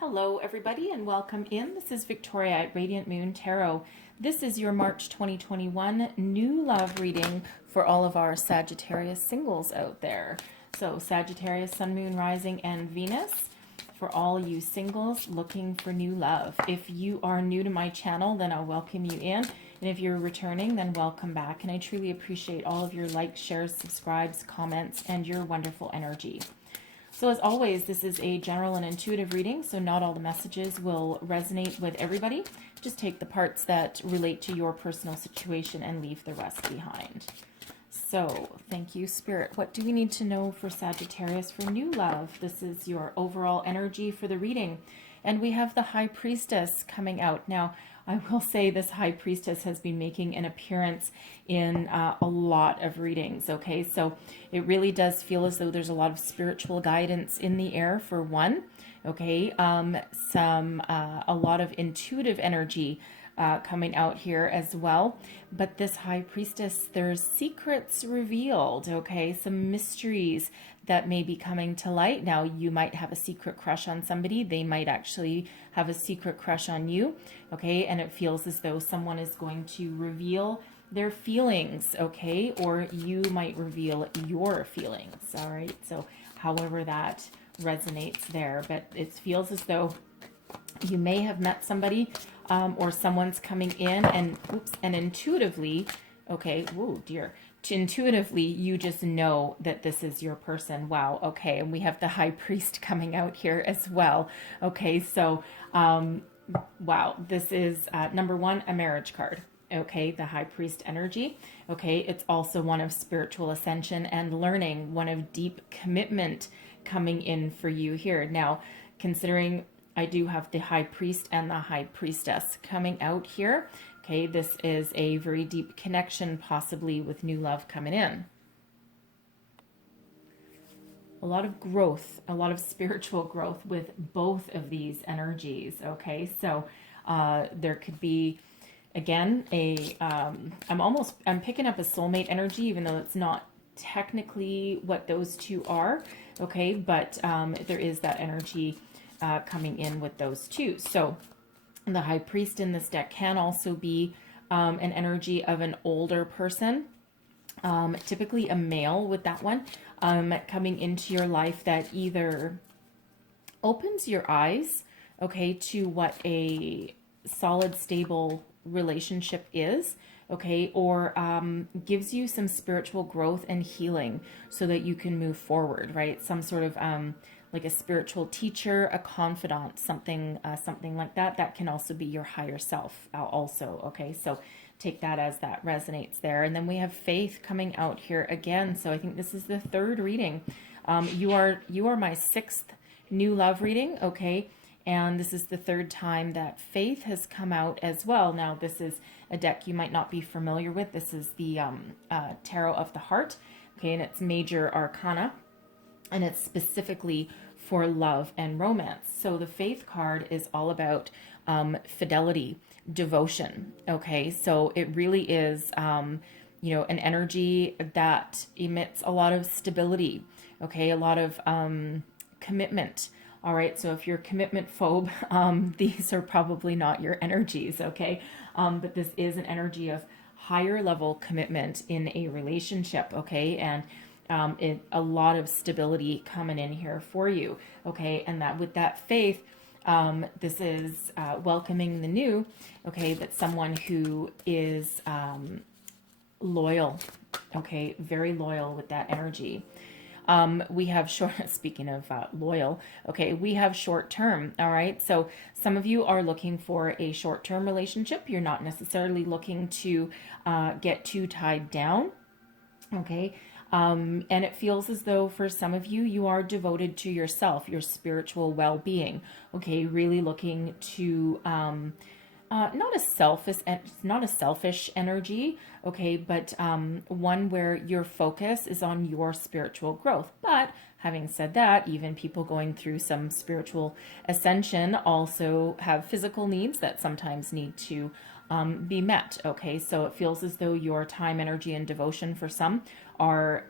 Hello, everybody, and welcome in. This is Victoria at Radiant Moon Tarot. This is your March 2021 new love reading for all of our Sagittarius singles out there. So Sagittarius, Sun, Moon, Rising, and Venus for all you singles looking for new love. If you are new to my channel, then I'll welcome you in. And if you're returning, then welcome back. And I truly appreciate all of your likes, shares, subscribes, comments, and your wonderful energy. So as always, this is a general and intuitive reading, so not all the messages will resonate with everybody. Just take the parts that relate to your personal situation and leave the rest behind. So, thank you, Spirit. What do we need to know for Sagittarius for new love? This is your overall energy for the reading. And we have the High Priestess coming out. Now, I will say this High Priestess has been making an appearance in a lot of readings, okay? So it really does feel as though there's a lot of spiritual guidance in the air, for one, okay? A lot of intuitive energy coming out here as well. But this High Priestess, there's secrets revealed, okay? Some mysteries that may be coming to light. Now, you might have a secret crush on somebody. They might actually have a secret crush on you, okay? And it feels as though someone is going to reveal their feelings, okay? Or you might reveal your feelings, all right? So however that resonates there. But it feels as though you may have met somebody or someone's coming in and, and intuitively, okay, whoa, dear. Intuitively, you just know that this is your person. Wow. Okay. And we have the High Priest coming out here as well. Okay. So, wow, this is number one, a marriage card. Okay. The High Priest energy. Okay. It's also one of spiritual ascension and learning, one of deep commitment coming in for you here. Now, considering I do have the High Priest and the High Priestess coming out here. Okay, this is a very deep connection, possibly with new love coming in. A lot of growth, a lot of spiritual growth with both of these energies. Okay, so there could be, again, I'm picking up a soulmate energy, even though it's not technically what those two are. Okay, but there is that energy coming in with those two. So the High Priest in this deck can also be an energy of an older person, typically a male with that one, coming into your life that either opens your eyes, okay, to what a solid, stable relationship is, okay, or gives you some spiritual growth and healing so that you can move forward, right? Some sort of like a spiritual teacher, a confidant, something like that. That can also be your higher self also, okay? So take that as that resonates there. And then we have Faith coming out here again. So I think this is the third reading. You are my sixth new love reading, okay? And this is the third time that Faith has come out as well. Now, this is a deck you might not be familiar with. This is the Tarot of the Heart, okay? And it's major arcana. And it's specifically for love and romance. So the Faith card is all about fidelity, devotion. Okay, so it really is, you know, an energy that emits a lot of stability. Okay, a lot of commitment. All right, so if you're a commitment phobe, these are probably not your energies. Okay, but this is an energy of higher level commitment in a relationship. Okay, and a lot of stability coming in here for you, okay? And that with that Faith, this is welcoming the new, okay? But someone who is loyal, okay? Very loyal with that energy. We have speaking of loyal, okay, we have short term, all right? So some of you are looking for a short-term relationship. You're not necessarily looking to get too tied down, okay? And it feels as though for some of you, you are devoted to yourself, your spiritual well-being, okay? Really looking to, not a selfish energy, okay? But one where your focus is on your spiritual growth. But having said that, even people going through some spiritual ascension also have physical needs that sometimes need to be met, okay? So it feels as though your time, energy, and devotion for some are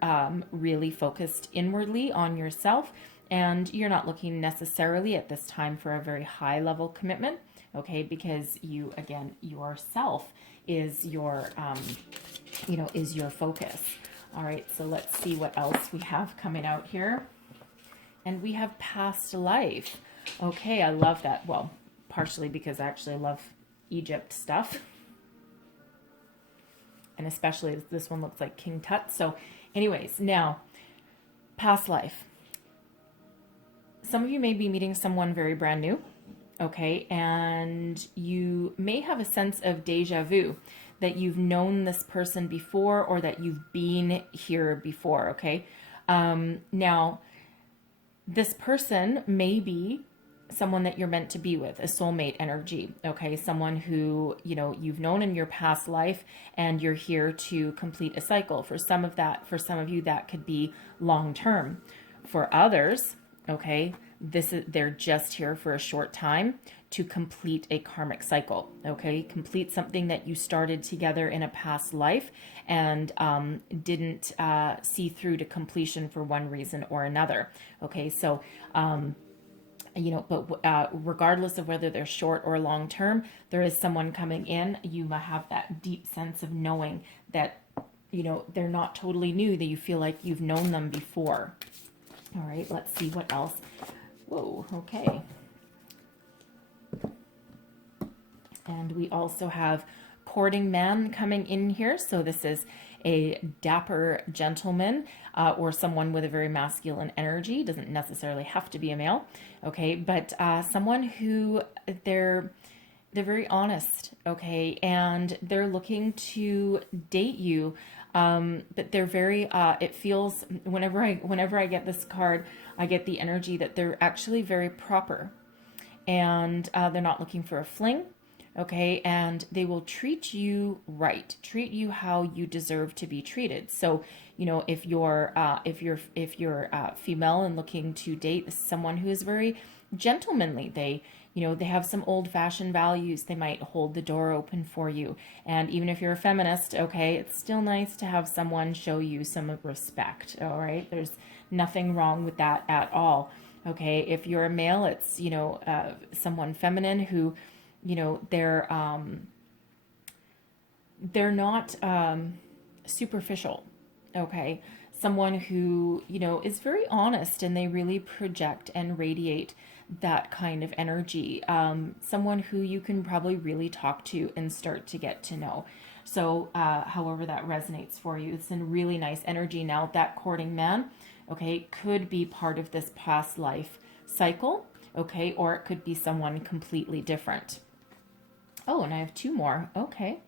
really focused inwardly on yourself, And you're not looking necessarily at this time for a very high level commitment, okay? Because you, again, yourself is your, is your focus. All right, so let's see what else we have coming out here. And we have past life. Okay, I love that. Well, partially because I actually love Egypt stuff. And especially this one looks like King Tut. So anyways, now, past life. Some of you may be meeting someone very brand new, okay? And you may have a sense of deja vu, that you've known this person before or that you've been here before, okay? Now, this person may be someone that you're meant to be with, a soulmate energy, okay? Someone who, you've known in your past life and you're here to complete a cycle. For some of you, that could be long term. For others, okay, they're just here for a short time to complete a karmic cycle, okay? Complete something that you started together in a past life and didn't see through to completion for one reason or another, okay? So, regardless of whether they're short or long term, there is someone coming in. You might have that deep sense of knowing that, they're not totally new, that you feel like you've known them before. All right, let's see what else. Whoa, okay. And we also have courting man coming in here. So this is a dapper gentleman or someone with a very masculine energy. Doesn't necessarily have to be a male, okay? But someone who they're very honest, okay? And they're looking to date you. But they're very, it feels, whenever I get this card, I get the energy that they're actually very proper and they're not looking for a fling, okay? And they will treat you right, treat you how you deserve to be treated. So, if you're female and looking to date someone who is very gentlemanly, they have some old-fashioned values. They might hold the door open for you. And even if you're a feminist, okay, it's still nice to have someone show you some respect, all right? There's nothing wrong with that at all, okay? If you're a male, it's, someone feminine who, they're not superficial, okay? Someone who, is very honest and they really project and radiate that kind of energy. Someone who you can probably really talk to and start to get to know. So however that resonates for you, it's a really nice energy. Now that courting man, okay, could be part of this past life cycle, okay, or it could be someone completely different. Oh, and I have two more. Okay.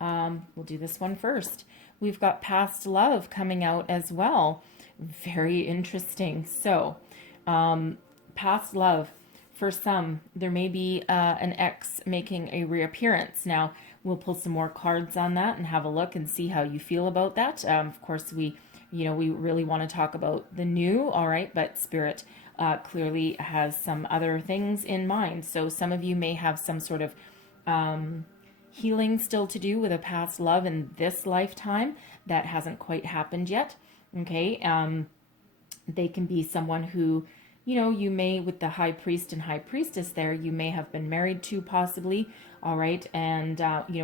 We'll do this one first. We've got past love coming out as well. Very interesting. So, past love, for some, there may be an ex making a reappearance. Now, we'll pull some more cards on that and have a look and see how you feel about that. Of course, we really want to talk about the new, all right, but Spirit clearly has some other things in mind. So some of you may have some sort of healing still to do with a past love in this lifetime that hasn't quite happened yet, okay? They can be someone who, you may, with the high priest and high priestess there, you may have been married to possibly, all right? And,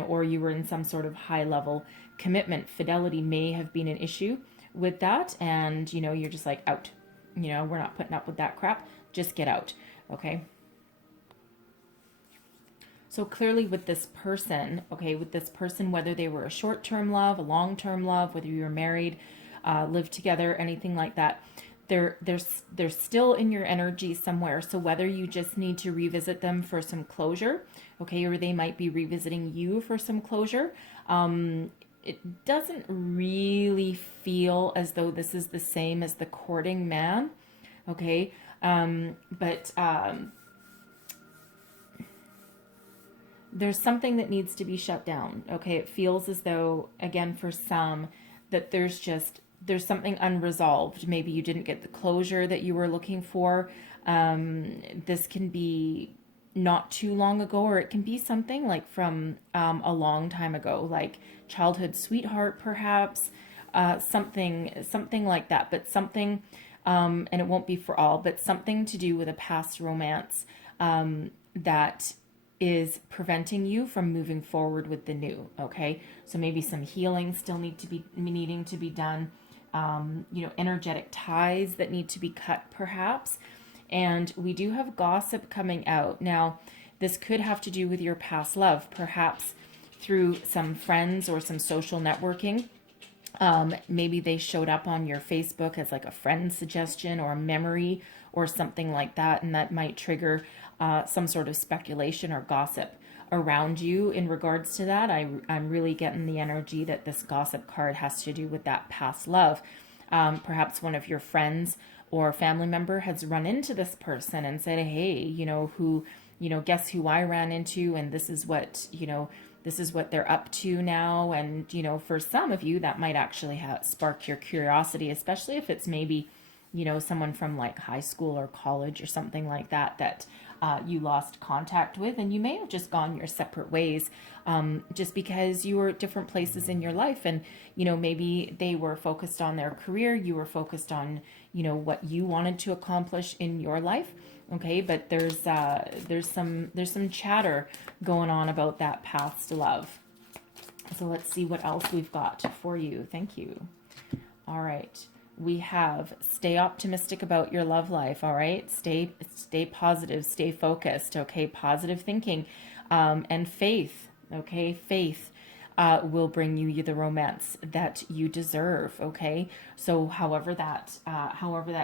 or you were in some sort of high level commitment. Fidelity may have been an issue with that. And, you're just like, out, we're not putting up with that crap. Just get out. Okay. So clearly with this person, okay, whether they were a short-term love, a long-term love, whether you were married, lived together, anything like that, they're still in your energy somewhere. So whether you just need to revisit them for some closure, okay, or they might be revisiting you for some closure, it doesn't really feel as though this is the same as the courting man, okay, but there's something that needs to be shut down, okay? It feels as though, again, for some, that there's something unresolved. Maybe you didn't get the closure that you were looking for. This can be not too long ago, or it can be something like from a long time ago, like childhood sweetheart, perhaps, something like that. But something and it won't be for all, but something to do with a past romance that is preventing you from moving forward with the new. Okay, so maybe some healing still needing to be done. Energetic ties that need to be cut, perhaps. And we do have gossip coming out now. This could have to do with your past love, perhaps through some friends or some social networking. Maybe they showed up on your Facebook as like a friend suggestion or a memory or something like that, and that might trigger some sort of speculation or gossip around you in regards to that. I'm really getting the energy that this gossip card has to do with that past love. Perhaps one of your friends or family member has run into this person and said, hey, guess who I ran into, and this is what they're up to now. And, for some of you, that might actually spark your curiosity, especially if it's maybe, someone from like high school or college or something like that you lost contact with, and you may have just gone your separate ways just because you were at different places in your life. And, maybe they were focused on their career. You were focused on, what you wanted to accomplish in your life. Okay, but there's some chatter going on about that past love. So let's see what else we've got for you. Thank you. All right. We have stay optimistic about your love life. All right. Stay positive, stay focused. Okay. Positive thinking, and faith. Okay. Faith will bring you the romance that you deserve. Okay. So however that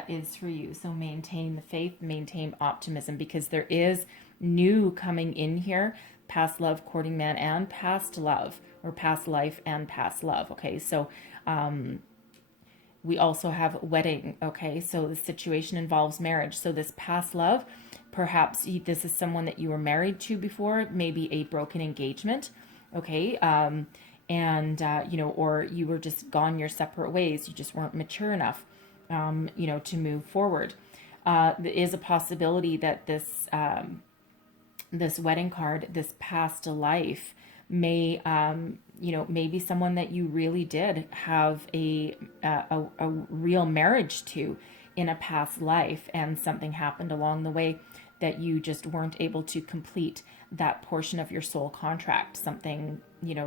is for you. So maintain the faith, maintain optimism, because there is new coming in here. Past love, courting man, and past love, or past life and past love. Okay. So, we also have wedding. Okay. So the situation involves marriage. So this past love, perhaps this is someone that you were married to before, maybe a broken engagement. Okay. Or you were just gone your separate ways. You just weren't mature enough, to move forward. There is a possibility that this wedding card, this past life, may maybe someone that you really did have a real marriage to in a past life, and something happened along the way that you just weren't able to complete that portion of your soul contract. Something,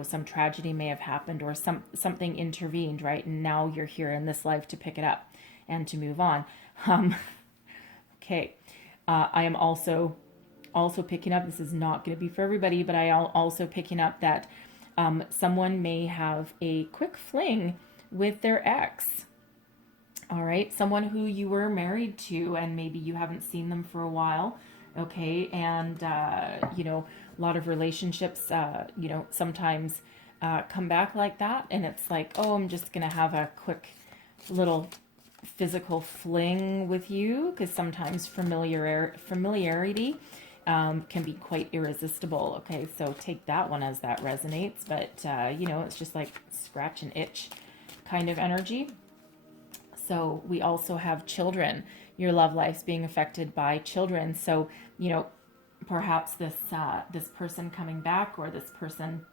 some tragedy may have happened, or something intervened, right? And now you're here in this life to pick it up and to move on. Okay. I am also picking up, this is not going to be for everybody, but I am also picking up that someone may have a quick fling with their ex. All right. Someone who you were married to, and maybe you haven't seen them for a while. Okay. And, a lot of relationships, sometimes come back like that. And it's like, oh, I'm just going to have a quick little physical fling with you, because sometimes familiarity can be quite irresistible. Okay, so take that one as that resonates, but it's just like scratch and itch kind of energy. So we also have children. Your love life's being affected by children. So perhaps this person coming back, or this person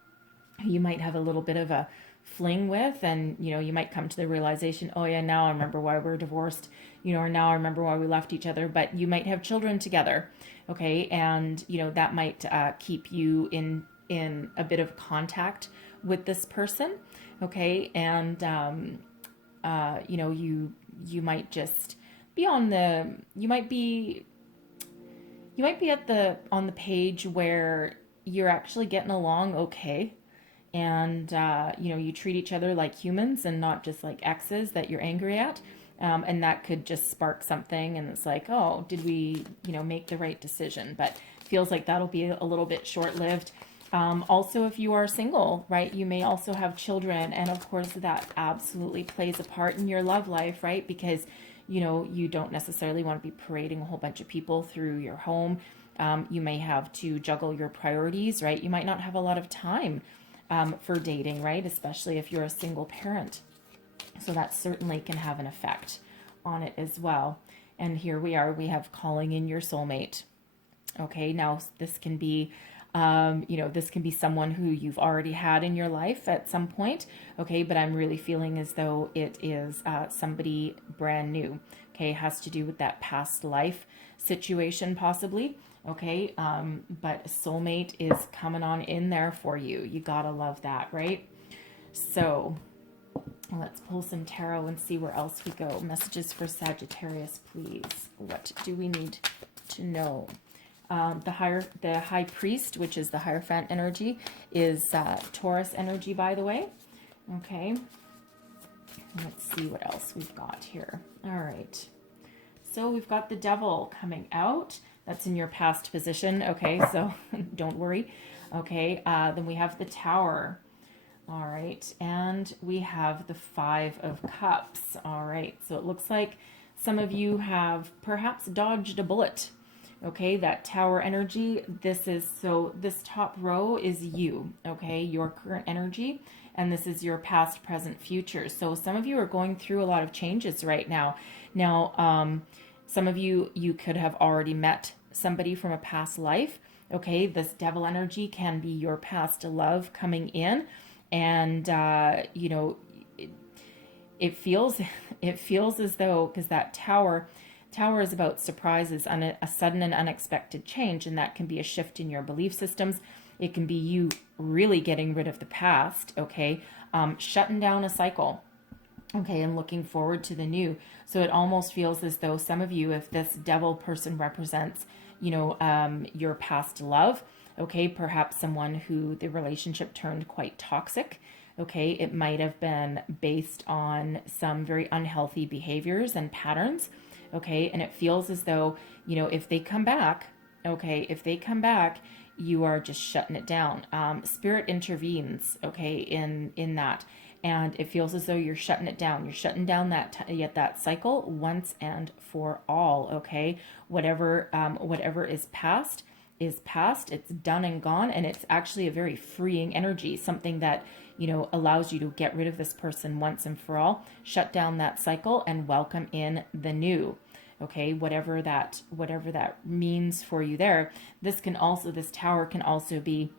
you might have a little bit of a fling with, and you might come to the realization, oh yeah, now I remember why we're divorced, or now I remember why we left each other. But you might have children together. Okay. And that might keep you in a bit of contact with this person. Okay. And you might just be on the page where you're actually getting along okay. And, you treat each other like humans and not just like exes that you're angry at. And that could just spark something. And it's like, oh, did we, make the right decision? But feels like that'll be a little bit short-lived. Also, if you are single, right, you may also have children. And of course, that absolutely plays a part in your love life, right? Because, you don't necessarily want to be parading a whole bunch of people through your home. You may have to juggle your priorities, right? You might not have a lot of time for dating, right? Especially if you're a single parent. So that certainly can have an effect on it as well. And here we have calling in your soulmate. Okay, now this can be, this can be someone who you've already had in your life at some point. Okay, but I'm really feeling as though it is somebody brand new. Okay, it has to do with that past life situation possibly. Okay, but soulmate is coming on in there for you. You gotta love that, right? So let's pull some tarot and see where else we go. Messages for Sagittarius, please. What do we need to know? The high priest, which is the Hierophant energy, is Taurus energy, by the way. Okay. Let's see what else we've got here. All right. So we've got the devil coming out. That's in your past position. Okay, so don't worry. Okay, then we have the tower. All right, and we have the 5 of Cups. All right, so it looks like some of you have perhaps dodged a bullet. Okay, that tower energy, this top row is you, okay, your current energy, and this is your past, present, future. So some of you are going through a lot of changes right now. Now, some of you could have already met somebody from a past life. Okay, this devil energy can be your past love coming in. And, you know, it feels as though, because that tower is about surprises and a sudden and unexpected change. And that can be a shift in your belief systems. It can be you really getting rid of the past. Okay. Shutting down a cycle. Okay. And looking forward to the new. So it almost feels as though some of you, if this devil person represents, you know, your past love, okay, perhaps someone who the relationship turned quite toxic. Okay, it might have been based on some very unhealthy behaviors and patterns. Okay, and it feels as though, you know, if they come back, okay, you are just shutting it down. Spirit intervenes, okay, in that. And it feels as though you're shutting it down. You're shutting down that cycle once and for all, okay? Whatever is past is past. It's done and gone, and it's actually a very freeing energy, something that, you know, allows you to get rid of this person once and for all, shut down that cycle, and welcome in the new. Okay, whatever that means for you there. This tower can also be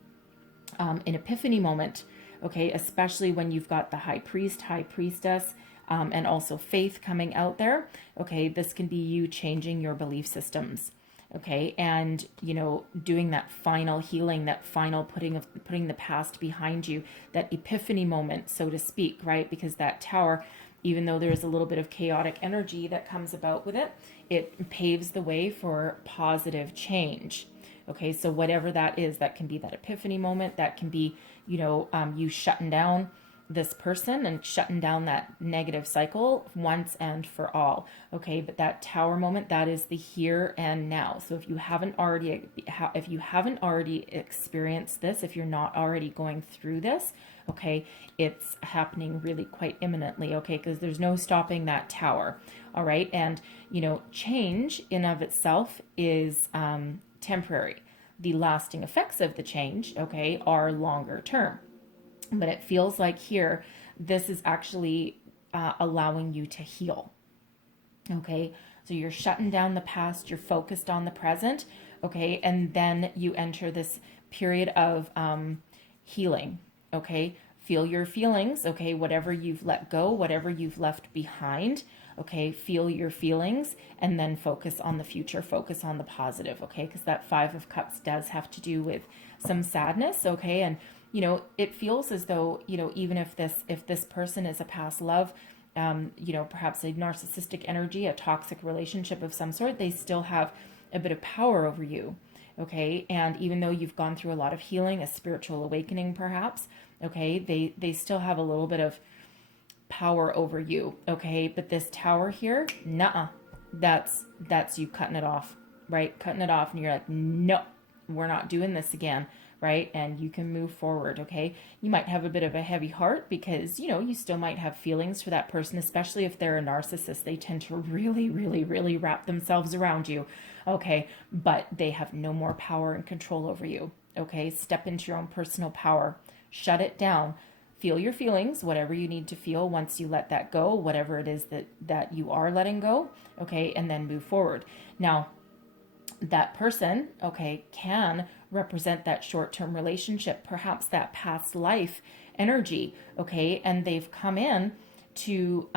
an epiphany moment. Okay, especially when you've got the high priest, high priestess, and also faith coming out there. Okay, this can be you changing your belief systems. Okay, and, you know, doing that final healing, that final putting the past behind you, that epiphany moment, so to speak, right? Because that tower, even though there's a little bit of chaotic energy that comes about with it, it paves the way for positive change. Okay, so whatever that is, that can be that epiphany moment, that can be, you know, you shutting down this person and shutting down that negative cycle once and for all. Okay, but that tower moment, that is the here and now. So if you haven't already experienced this, if you're not already going through this, okay, it's happening really quite imminently. Okay, because there's no stopping that tower. All right, and, you know, change in of itself is temporary. The lasting effects of the change, okay, are longer term. But it feels like here, this is actually allowing you to heal. Okay, so you're shutting down the past, you're focused on the present, okay, and then you enter this period of healing. Okay, feel your feelings, okay, whatever you've let go, whatever you've left behind, okay, feel your feelings, and then focus on the future, focus on the positive, okay, because that 5 of Cups does have to do with some sadness, okay, and, you know, it feels as though, you know, even if this person is a past love, you know, perhaps a narcissistic energy, a toxic relationship of some sort, they still have a bit of power over you, okay, and even though you've gone through a lot of healing, a spiritual awakening perhaps, okay, they still have a little bit of power over you, okay, but this tower here, that's you cutting it off, right, cutting it off, and you're like, no, we're not doing this again, right, and you can move forward, okay. You might have a bit of a heavy heart because, you know, you still might have feelings for that person, especially if they're a narcissist. They tend to really, really, really wrap themselves around you, okay, but they have no more power and control over you, okay. Step into your own personal power, shut it down. Feel your feelings, whatever you need to feel once you let that go, whatever it is that you are letting go, okay, and then move forward. Now, that person, okay, can represent that short-term relationship, perhaps that past life energy, okay, and they've come in to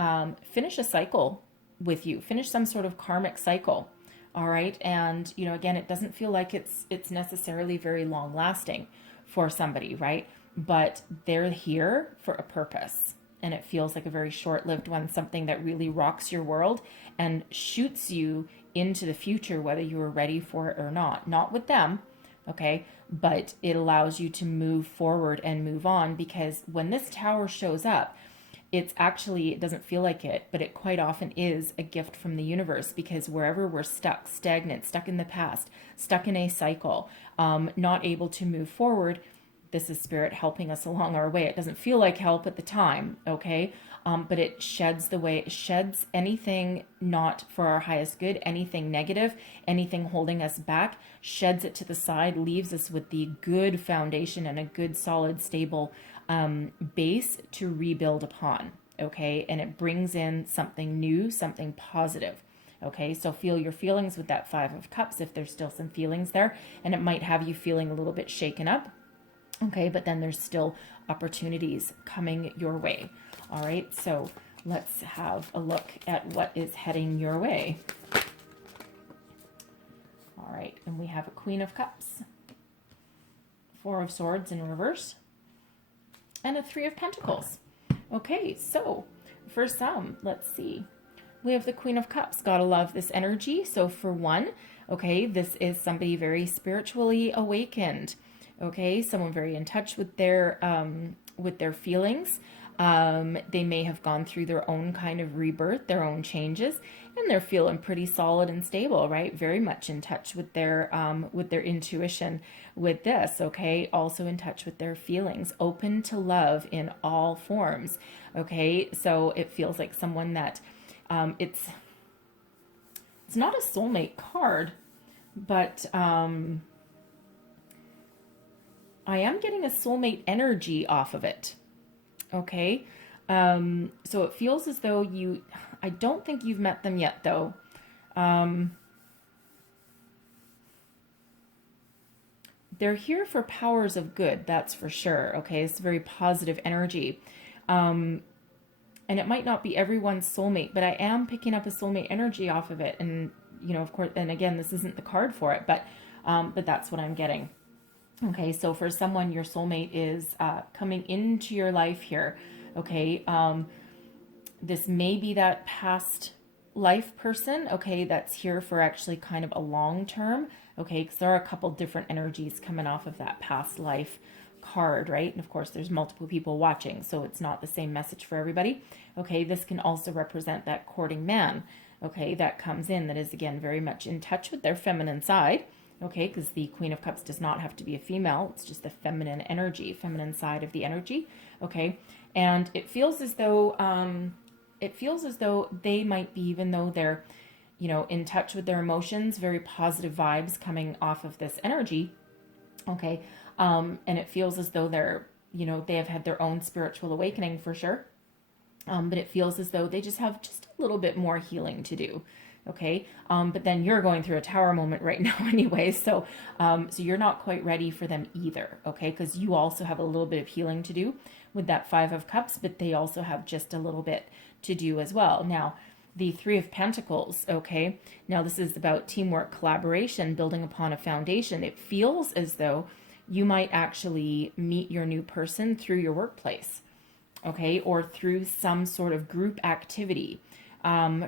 finish a cycle with you, finish some sort of karmic cycle. All right. And, you know, again, it doesn't feel like it's necessarily very long lasting for somebody, right? But they're here for a purpose. And it feels like a very short-lived one, something that really rocks your world and shoots you into the future, whether you were ready for it or not. Not with them, okay? But it allows you to move forward and move on, because when this tower shows up, it's actually, it doesn't feel like it, but it quite often is a gift from the universe, because wherever we're stuck, stagnant, stuck in the past, stuck in a cycle, not able to move forward, this is spirit helping us along our way. It doesn't feel like help at the time, okay? But it sheds anything not for our highest good, anything negative, anything holding us back, sheds it to the side, leaves us with the good foundation and a good, solid, stable base to rebuild upon, okay? And it brings in something new, something positive. Okay, so feel your feelings with that Five of Cups if there's still some feelings there, and it might have you feeling a little bit shaken up. Okay, but then there's still opportunities coming your way. All right, so let's have a look at what is heading your way. All right, and we have a Queen of Cups, Four of Swords in reverse, and a Three of Pentacles. Okay, so for some, let's see. We have the Queen of Cups. Gotta love this energy. So for one, okay, this is somebody very spiritually awakened. Okay, someone very in touch with their feelings. They may have gone through their own kind of rebirth, their own changes, and they're feeling pretty solid and stable, right? Very much in touch with their intuition with this, okay? Also in touch with their feelings, open to love in all forms, okay? So it feels like someone that it's not a soulmate card, but I am getting a soulmate energy off of it. Okay. So it feels as though I don't think you've met them yet though. They're here for powers of good. That's for sure. Okay. It's very positive energy. And it might not be everyone's soulmate, but I am picking up a soulmate energy off of it. And, you know, of course, and again, this isn't the card for it, but that's what I'm getting. Okay, so for someone, your soulmate is coming into your life here. Okay, this may be that past life person, okay, that's here for actually kind of a long term, okay, because there are a couple different energies coming off of that past life card, right? And of course, there's multiple people watching, so it's not the same message for everybody. Okay, this can also represent that courting man, okay, that comes in, that is, again, very much in touch with their feminine side. Okay, because the Queen of Cups does not have to be a female. It's just the feminine energy, feminine side of the energy. Okay, and it feels as though they might be, even though they're, you know, in touch with their emotions, very positive vibes coming off of this energy. Okay, and it feels as though they're, you know, they have had their own spiritual awakening for sure. But it feels as though they just have just a little bit more healing to do. Okay. But then you're going through a tower moment right now anyway. So you're not quite ready for them either. Okay. Because you also have a little bit of healing to do with that Five of Cups, but they also have just a little bit to do as well. Now, the Three of Pentacles. Okay. Now this is about teamwork, collaboration, building upon a foundation. It feels as though you might actually meet your new person through your workplace. Okay. Or through some sort of group activity.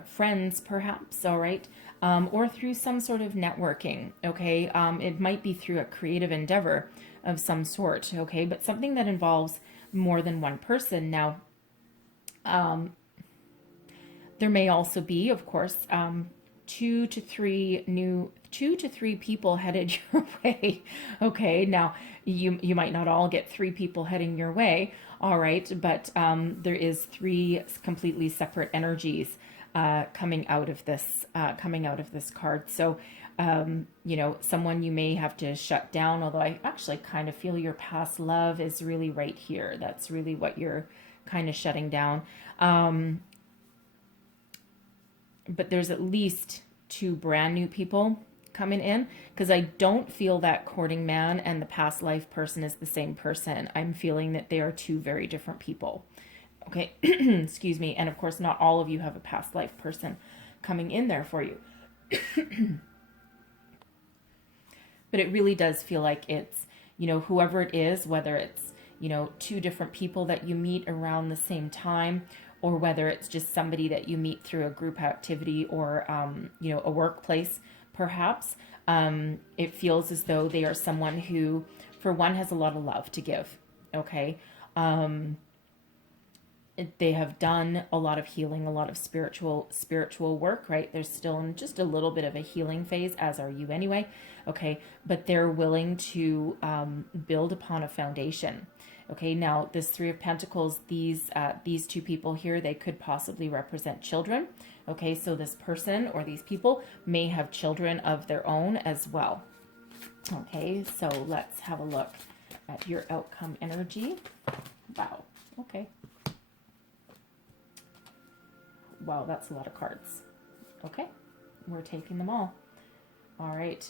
Friends perhaps, all right, or through some sort of networking, okay, it might be through a creative endeavor of some sort, okay, but something that involves more than one person. Now, there may also be, of course, two to three people headed your way, okay. Now, you might not all get three people heading your way, all right, but there is three completely separate energies coming out of this card. So you know, someone you may have to shut down, although I actually kind of feel your past love is really right here. That's really what you're kind of shutting down. But there's at least two brand new people coming in, because I don't feel that courting man and the past life person is the same person. I'm feeling that they are two very different people. Okay, excuse me. And of course, not all of you have a past life person coming in there for you. But it really does feel like it's, you know, whoever it is, whether it's, you know, two different people that you meet around the same time, or whether it's just somebody that you meet through a group activity or, you know, a workplace, perhaps. It feels as though they are someone who, for one, has a lot of love to give. Okay. They have done a lot of healing, a lot of spiritual work, right? They're still in just a little bit of a healing phase, as are you anyway. Okay. But they're willing to build upon a foundation. Okay, now this Three of Pentacles, these two people here, they could possibly represent children. Okay, so this person or these people may have children of their own as well. Okay, so let's have a look at your outcome energy. Wow, okay. Wow, that's a lot of cards. Okay, we're taking them all. All right,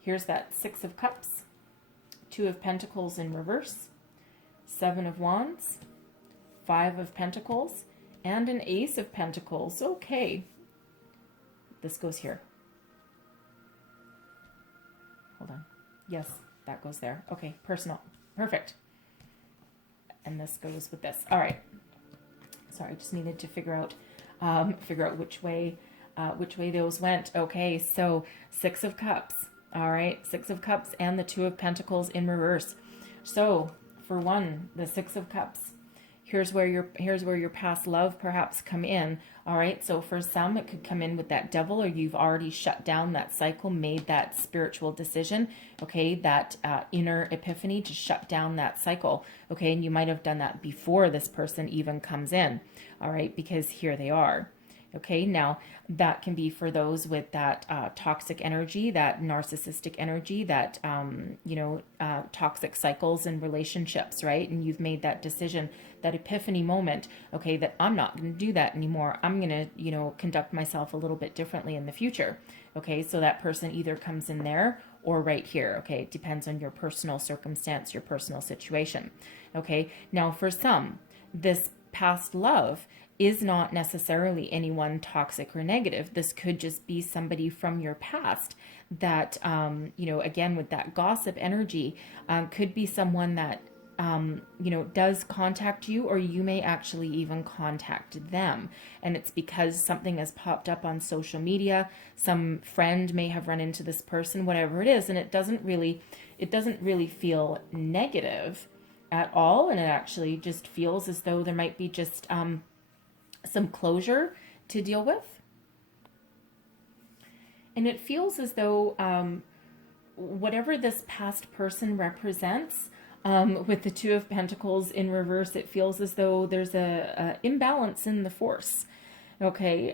here's that Six of Cups, Two of Pentacles in reverse, Seven of Wands, Five of Pentacles, and an Ace of Pentacles. Okay. This goes here. Hold on. Yes, that goes there. Okay, personal. Perfect. And this goes with this. All right. Sorry, I just needed to figure out which way those went. Okay, so Six of Cups. All right, Six of Cups and the Two of Pentacles in reverse. So for one, the Six of Cups, here's where your past love perhaps come in. All right, so for some it could come in with that Devil, or you've already shut down that cycle, made that spiritual decision, okay, that inner epiphany to shut down that cycle. Okay, and you might have done that before this person even comes in. All right, because here they are. Okay, now that can be for those with that toxic energy, that narcissistic energy, that, toxic cycles and relationships, right? And you've made that decision, that epiphany moment, okay, that I'm not going to do that anymore. I'm going to, conduct myself a little bit differently in the future. Okay, so that person either comes in there or right here. Okay, it depends on your personal circumstance, your personal situation. Okay, now for some, this past love is not necessarily anyone toxic or negative. This could just be somebody from your past that, again, with that gossip energy, could be someone that, does contact you, or you may actually even contact them. And it's because something has popped up on social media. Some friend may have run into this person, whatever it is. And it doesn't really feel negative at all. And it actually just feels as though there might be just, some closure to deal with. And it feels as though whatever this past person represents, with the Two of Pentacles in reverse, it feels as though there's a imbalance in the force. Okay,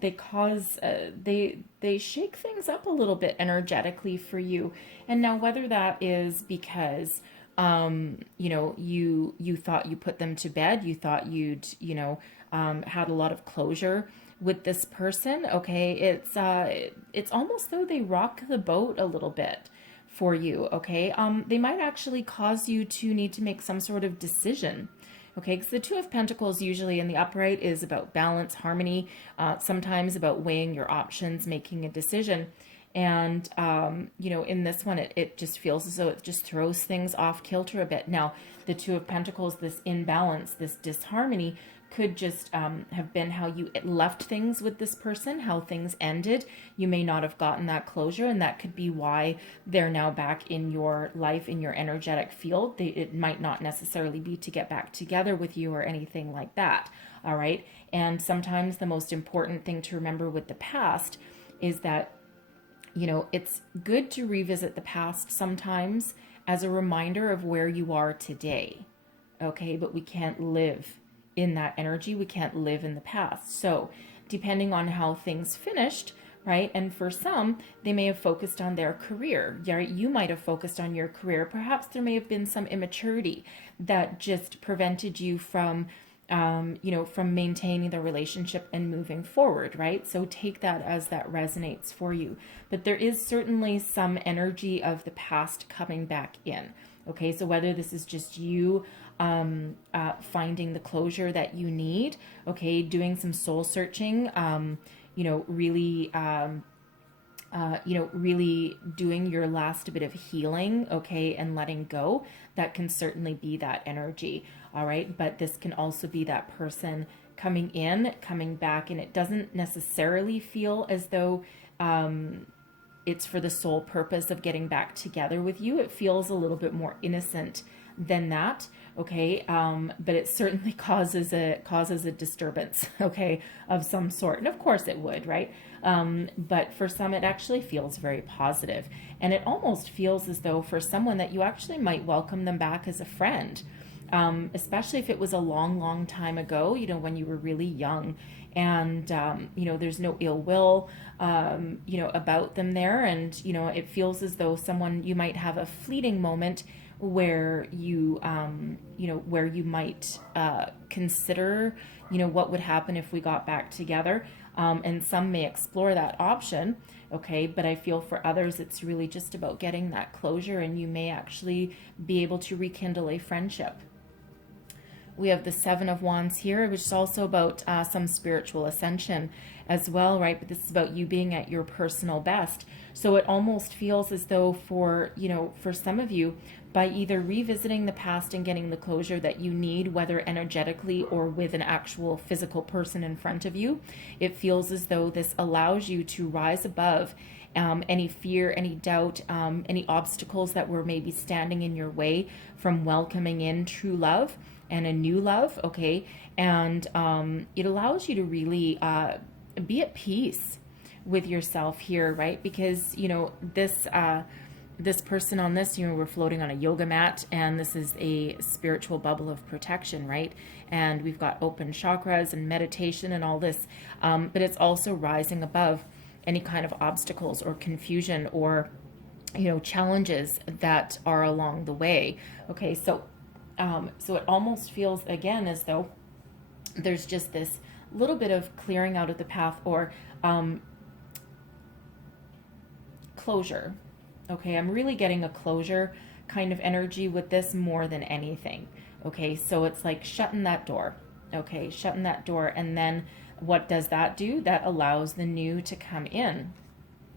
they cause, they shake things up a little bit energetically for you. And now whether that is because you thought you put them to bed, you thought you'd, had a lot of closure with this person. Okay, it's almost though they rock the boat a little bit for you. Okay, they might actually cause you to need to make some sort of decision. Okay, because the Two of Pentacles usually in the upright is about balance, harmony, sometimes about weighing your options, making a decision. And, in this one, it just feels as though it just throws things off kilter a bit. Now, the Two of Pentacles, this imbalance, this disharmony, could just have been how you left things with this person, how things ended. You may not have gotten that closure, and that could be why they're now back in your life, in your energetic field. It might not necessarily be to get back together with you or anything like that. All right. And sometimes the most important thing to remember with the past is that, it's good to revisit the past sometimes as a reminder of where you are today. Okay. But we can't live in that energy. We can't live in the past. So depending on how things finished, right? And for some, they may have focused on their career. Right? You might have focused on your career. Perhaps there may have been some immaturity that just prevented you from, from maintaining the relationship and moving forward, right? So take that as that resonates for you. But there is certainly some energy of the past coming back in. Okay, so whether this is just you finding the closure that you need, okay, doing some soul searching, really, really doing your last bit of healing, okay, and letting go. That can certainly be that energy, all right? But this can also be that person coming in, coming back, and it doesn't necessarily feel as though it's for the sole purpose of getting back together with you. It feels a little bit more innocent than that, okay? But it certainly causes a disturbance, okay, of some sort. And of course it would, right? But for some, it actually feels very positive. And it almost feels as though for someone that you actually might welcome them back as a friend. Especially if it was a long, long time ago, when you were really young, and, there's no ill will, about them there. And, it feels as though you might have a fleeting moment where you might consider, what would happen if we got back together. And some may explore that option. Okay, but I feel for others, it's really just about getting that closure, and you may actually be able to rekindle a friendship. We have the Seven of Wands here, which is also about some spiritual ascension as well, right? But this is about you being at your personal best. So it almost feels as though for some of you, by either revisiting the past and getting the closure that you need, whether energetically or with an actual physical person in front of you, it feels as though this allows you to rise above any fear, any doubt, any obstacles that were maybe standing in your way from welcoming in true love and a new love, okay? And it allows you to really be at peace with yourself here, right? Because, this person on this, we're floating on a yoga mat, and this is a spiritual bubble of protection, right? And we've got open chakras and meditation and all this, but it's also rising above any kind of obstacles or confusion or, challenges that are along the way, okay? So it almost feels, again, as though there's just this little bit of clearing out of the path or closure. Okay, I'm really getting a closure kind of energy with this more than anything. Okay, so it's like shutting that door. Okay, shutting that door. And then what does that do? That allows the new to come in.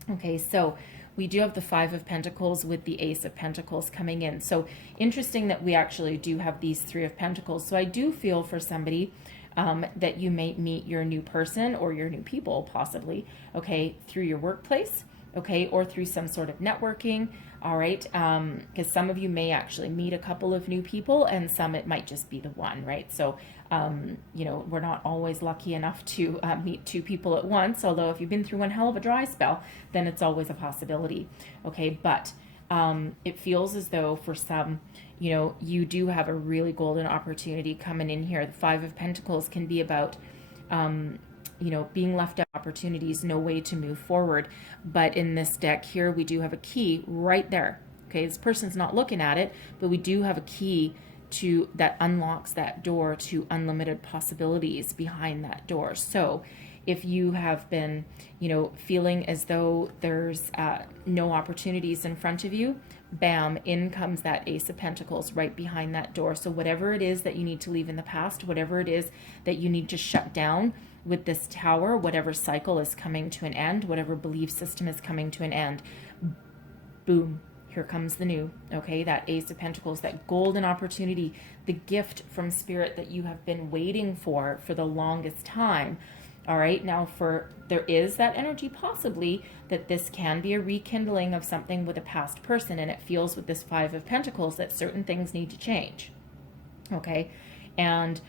Okay, so we do have the Five of Pentacles with the Ace of Pentacles coming in. So interesting that we actually do have these Three of Pentacles. So I do feel for somebody that you may meet your new person or your new people possibly, okay, through your workplace, okay, or through some sort of networking, all right, because some of you may actually meet a couple of new people, and some it might just be the one, right? So, we're not always lucky enough to meet two people at once, although if you've been through one hell of a dry spell, then it's always a possibility, okay? But it feels as though for some, you do have a really golden opportunity coming in here. The Five of Pentacles can be about, being left out opportunities, no way to move forward. But in this deck here, we do have a key right there. Okay, this person's not looking at it, but we do have a key to that unlocks that door to unlimited possibilities behind that door. So if you have been, feeling as though there's no opportunities in front of you, bam, in comes that Ace of Pentacles right behind that door. So whatever it is that you need to leave in the past, whatever it is that you need to shut down with this Tower, whatever cycle is coming to an end, whatever belief system is coming to an end, boom, here comes the new, okay? That Ace of Pentacles, that golden opportunity, the gift from Spirit that you have been waiting for the longest time. All right, now there is that energy possibly that this can be a rekindling of something with a past person, and it feels with this Five of Pentacles that certain things need to change, okay? And,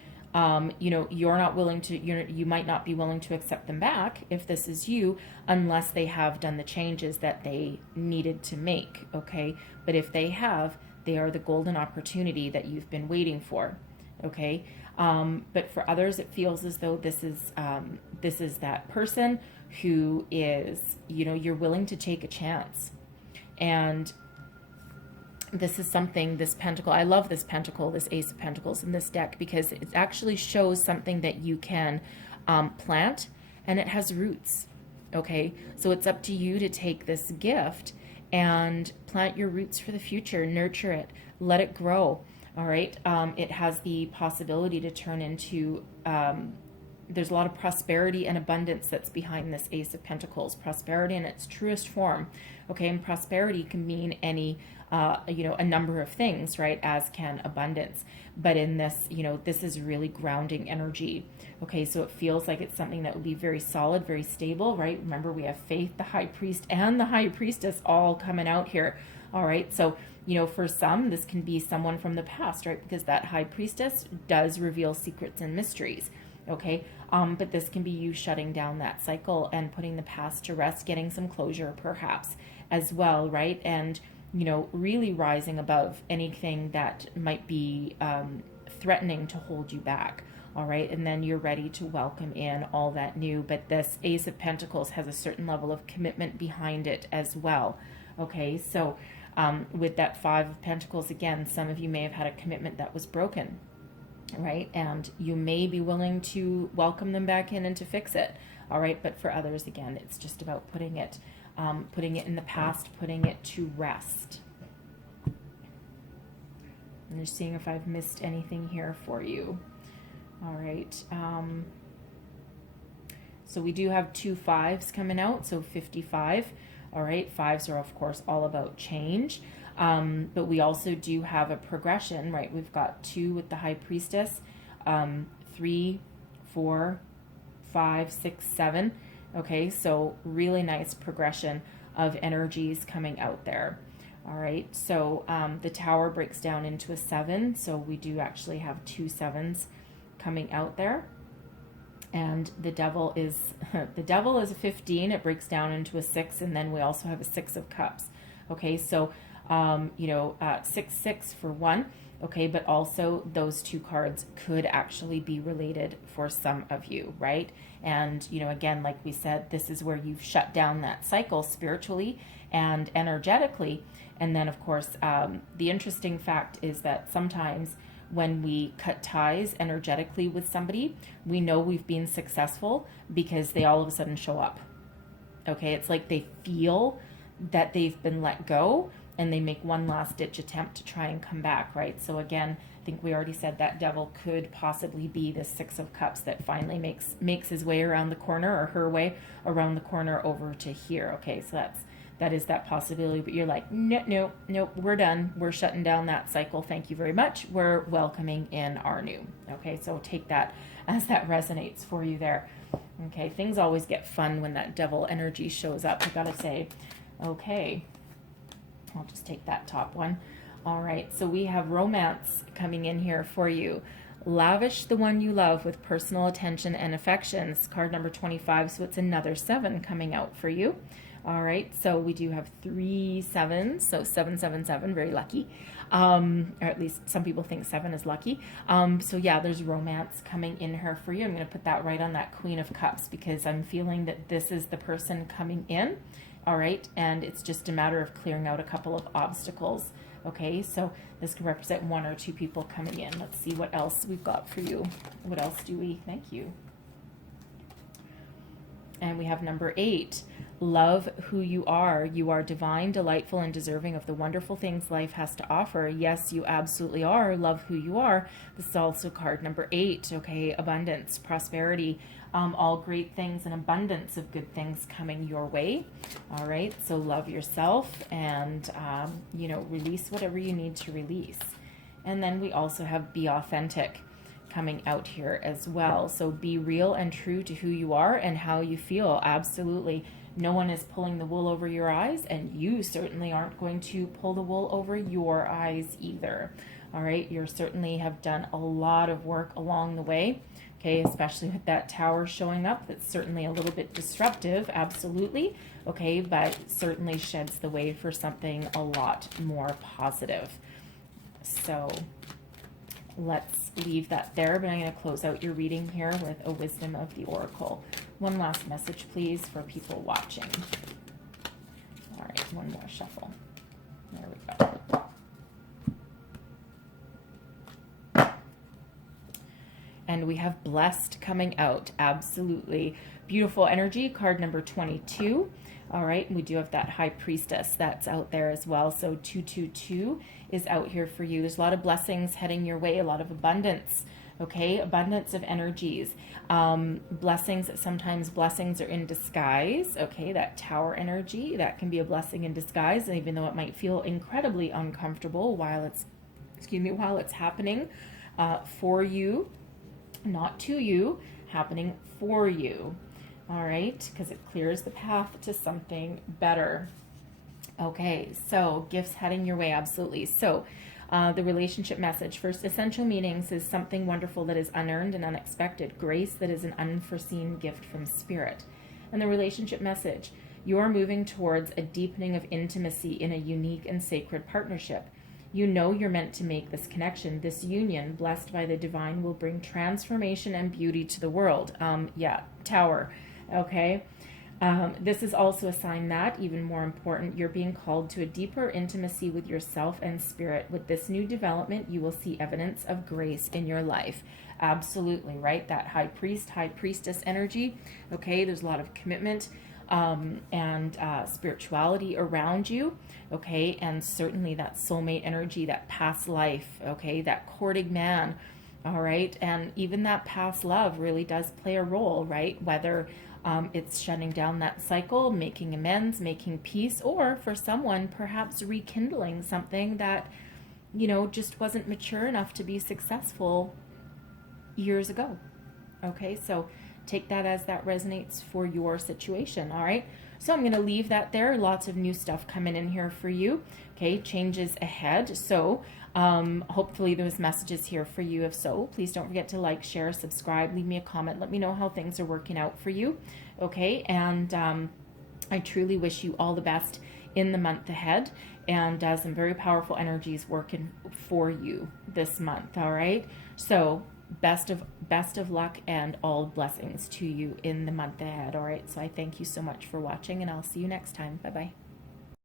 you're not willing to, you might not be willing to accept them back if this is you, unless they have done the changes that they needed to make, okay? But if they have, they are the golden opportunity that you've been waiting for, okay? But for others, it feels as though this is that person who is, you're willing to take a chance. And this is something, this pentacle, I love this pentacle, this Ace of Pentacles in this deck, because it actually shows something that you can plant, and it has roots, okay? So it's up to you to take this gift and plant your roots for the future, nurture it, let it grow. All right, it has the possibility to turn into there's a lot of prosperity and abundance that's behind this Ace of Pentacles. Prosperity in its truest form. Okay, and prosperity can mean any, a number of things, right? As can abundance. But in this, this is really grounding energy. Okay, so it feels like it's something that would be very solid, very stable, right? Remember, we have Faith, the High Priest, and the High Priestess all coming out here. All right, so, for some, this can be someone from the past, right? Because that High Priestess does reveal secrets and mysteries. Okay, but this can be you shutting down that cycle and putting the past to rest, getting some closure perhaps as well, right? And, really rising above anything that might be threatening to hold you back. All right, and then you're ready to welcome in all that new. But this Ace of Pentacles has a certain level of commitment behind it as well. Okay, so with that Five of Pentacles, again, some of you may have had a commitment that was broken, right? And you may be willing to welcome them back in and to fix it. All right, but for others, again, it's just about putting it in the past, putting it to rest. I'm just seeing if I've missed anything here for you. All right. So we do have 2 5s coming out, so 55. All right, 5s are, of course, all about change. But we also do have a progression, right? We've got 2 with the High Priestess, 3, 4, 5, 6, 7. Okay, so really nice progression of energies coming out there. All right, so the Tower breaks down into a 7, so we do actually have 2 7s coming out there. And the Devil is a 15. It breaks down into a 6, and then we also have a 6 of Cups. Okay, so 6 6 for 1. Okay, but also those 2 cards could actually be related for some of you, right? And again, like we said, this is where you've shut down that cycle spiritually and energetically. And then, of course, the interesting fact is that sometimes when we cut ties energetically with somebody, we know we've been successful because they all of a sudden show up. Okay, it's like they feel that they've been let go and they make one last ditch attempt to try and come back, right? So again, I think we already said that Devil could possibly be the 6 of Cups that finally makes his way around the corner, or her way around the corner over to here. Okay, so that is that possibility, but you're like, no, we're done. We're shutting down that cycle. Thank you very much. We're welcoming in our new. Okay, so take that as that resonates for you there. Okay, things always get fun when that Devil energy shows up, I gotta say. Okay, I'll just take that top one. All right, so we have romance coming in here for you. Lavish the one you love with personal attention and affections. Card number 25, so it's another 7 coming out for you. All right, so we do have 3 7s, so 777, very lucky. Or at least some people think 7 is lucky. So yeah, there's romance coming in here for you. I'm going to put that right on that Queen of Cups because I'm feeling that this is the person coming in. All right, and it's just a matter of clearing out a couple of obstacles. Okay, so this could represent 1 or 2 people coming in. Let's see what else we've got for you. What else do we? Thank you. And we have number 8. Love who you are. You are divine, delightful, and deserving of the wonderful things life has to offer. Yes, you absolutely are. Love who you are. This is also card number 8. Okay, abundance, prosperity, all great things and abundance of good things coming your way. All right, so love yourself and, release whatever you need to release. And then we also have be authentic coming out here as well. So be real and true to who you are and how you feel. Absolutely. No one is pulling the wool over your eyes, and you certainly aren't going to pull the wool over your eyes either. All right, you certainly have done a lot of work along the way, okay, especially with that Tower showing up. That's certainly a little bit disruptive, absolutely, okay, but certainly sheds the way for something a lot more positive. So let's leave that there, but I'm going to close out your reading here with a wisdom of the Oracle. One last message, please, for people watching. All right, one more shuffle. There we go. And we have blessed coming out. Absolutely beautiful energy. Card number 22. All right, we do have that High Priestess that's out there as well. So 222 is out here for you. There's a lot of blessings heading your way, a lot of abundance Okay, abundance of energies, blessings. Sometimes blessings are in disguise. Okay, that Tower energy, that can be a blessing in disguise, and even though it might feel incredibly uncomfortable while it's, excuse me, while it's happening for you, not to you, happening for you. All right, because it clears the path to something better. Okay, so gifts heading your way, absolutely. So the relationship message, first, essential meanings is something wonderful that is unearned and unexpected, grace that is an unforeseen gift from spirit. And the relationship message, you're moving towards a deepening of intimacy in a unique and sacred partnership. You know you're meant to make this connection. This union, blessed by the divine, will bring transformation and beauty to the world. Yeah, Tower. Okay. This is also a sign that, even more important, you're being called to a deeper intimacy with yourself and spirit. With this new development, you will see evidence of grace in your life. Absolutely, right? That high priest, high priestess energy. Okay, there's a lot of commitment and spirituality around you. Okay, and certainly that soulmate energy, that past life. Okay, that courting man. All right, and even that past love really does play a role, right? Whether it's shutting down that cycle, making amends, making peace, or for someone, perhaps rekindling something that, you know, just wasn't mature enough to be successful years ago. Okay, so take that as that resonates for your situation. All right, so I'm going to leave that there. Lots of new stuff coming in here for you. Okay, changes ahead. So hopefully those messages here for you. If so, please don't forget to like, share, subscribe, leave me a comment. Let me know how things are working out for you. Okay, and I truly wish you all the best in the month ahead, and some very powerful energies working for you this month. All right, so best of luck and all blessings to you in the month ahead. All right, so I thank you so much for watching, and I'll see you next time. Bye bye.